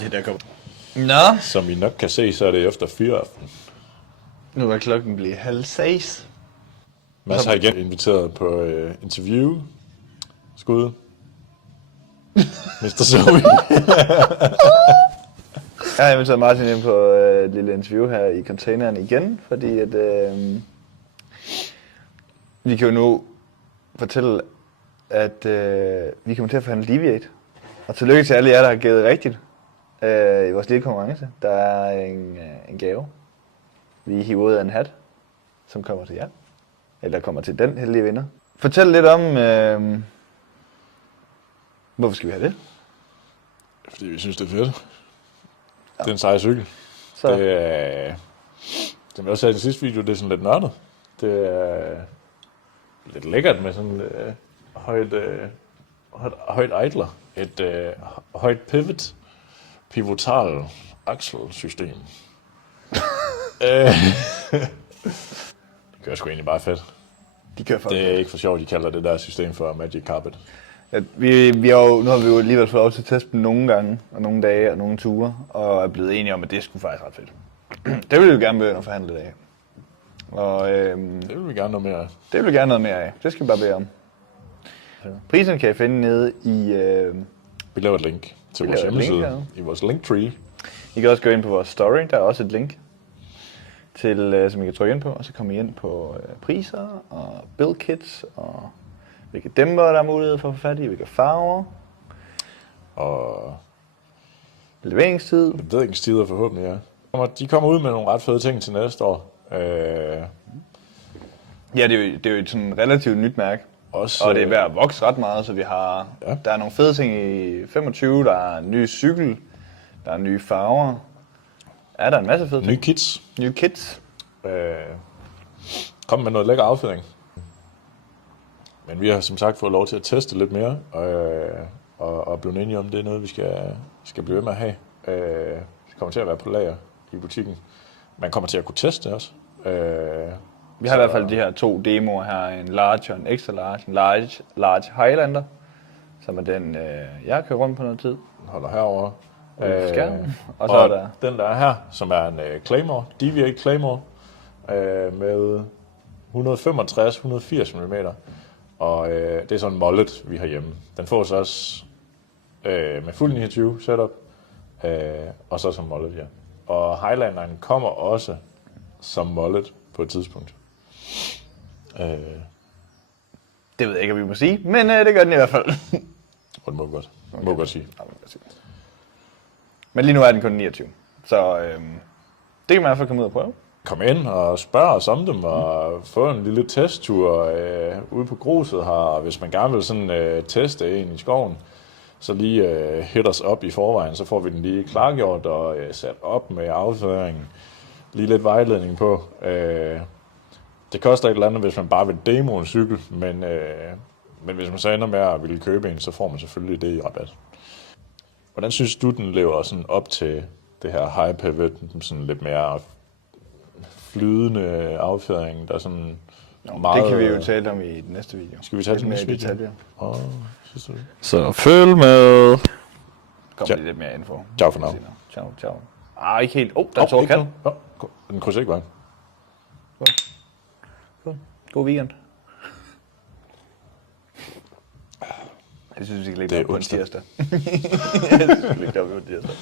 Det der kommer. Nå. Som I nok kan se, så er det efter 4 aften. Nu er klokken blevet 5:30. Mads har igen inviteret på interview. Skud. Mr. Zoe. Jeg har inviteret Martin ind på et lille interview her i containeren igen, fordi at vi kan jo nu fortælle, at vi kommer til at forhandle Deviate. Og tillykke til alle jer, der har givet rigtigt i vores lille konkurrence. Der er en gave. Vi hiver ud af en hat, som kommer til jer. Eller kommer til den heldige vinder. Fortæl lidt om, hvorfor skal vi have det? Fordi vi synes, det er fedt. Ja. Det er en sej cykel. Så. Det er, som jeg også sagde i den sidste video, det er sådan lidt nørdet. Det er lidt lækkert med sådan højt idler. Et højt pivotal akselsystem. Det gør sgu egentlig bare fedt. De kører for det er ikke for sjovt, de kalder det der system for Magic Carpet. Ja, nu har vi jo alligevel fået lov til at teste dem nogle gange, og nogle dage og nogle ture, og er blevet enige om, at det skulle faktisk ret fedt. Det vil vi jo gerne begynde at forhandle af. Og, det vil vi gerne noget mere af. Det vil vi gerne noget mere af. Det skal vi bare bede om. Prisen kan I finde nede i... Vi laver et link til vores hjemmeside, i vores linktree. I kan også gå ind på vores story, der er også et link, til, som I kan trykke ind på, og så kommer I ind på priser og build kits, og hvilke dæmper der er mulighed for at få fat i, hvilke farver. Og leveringstid. Leveringstider forhåbentlig, ja. De kommer ud med nogle ret fede ting til næste år. Ja, det er jo et sådan relativt nyt mærke. Også, og det er ved at vokse ret meget, så vi har... Ja. Der er nogle fede ting i 25, der er en ny cykel, der er nye farver. Ja, der er en masse fede ting. Nye kits. Nye kits. Kom med noget lækker affjedring. Men vi har som sagt fået lov til at teste lidt mere, og blive enige om, det er noget, vi skal blive ved med at have. Det kommer til at være på lager i butikken. Man kommer til at kunne teste det også. Vi har i hvert fald de her 2 demoer her, en large og en extra large. En large Highlander, som er den, jeg kører rundt på noget tid. Den holder herovre. Og så er der den der er her, som er en Claymore, Deviate Claymore, med 165-180 mm. Og det er sådan en mollet, vi har hjemme. Den får så også med fuld 29 setup, og så som mollet, ja. Og Highlanderen kommer også som mollet på et tidspunkt. Det ved jeg ikke, om vi må sige, men det gør den i hvert fald. Og det må vi godt. Må godt sige. Men lige nu er den kun 29, så det kan man i hvert fald komme ud og prøve. Kom ind og spørg os om dem, og få en lille testtur ude på gruset her. Hvis man gerne vil sådan, teste en i skoven, så lige hit os op i forvejen, så får vi den lige klargjort og sat op med afføringen. Lige lidt vejledning på. Det koster et eller andet, hvis man bare vil demo en cykel, men hvis man så ender med at ville købe en, så får man selvfølgelig det i rabat. Hvordan synes du, den lever sådan op til det her high pivot, sådan lidt mere flydende afføring, der er sådan meget... Det kan vi jo tale om i den næste video. Skal vi tage den næste video? Synes du? Så følg med. Kommer lige lidt mere info. Ciao for nu. Ciao. Ikke helt. Der er Torkald. Den krydser ikke vejen. God weekend. Jeg synes, vi skal lægge det op på en tirsdag. Jeg synes, vi skal lægge det op på en tirsdag.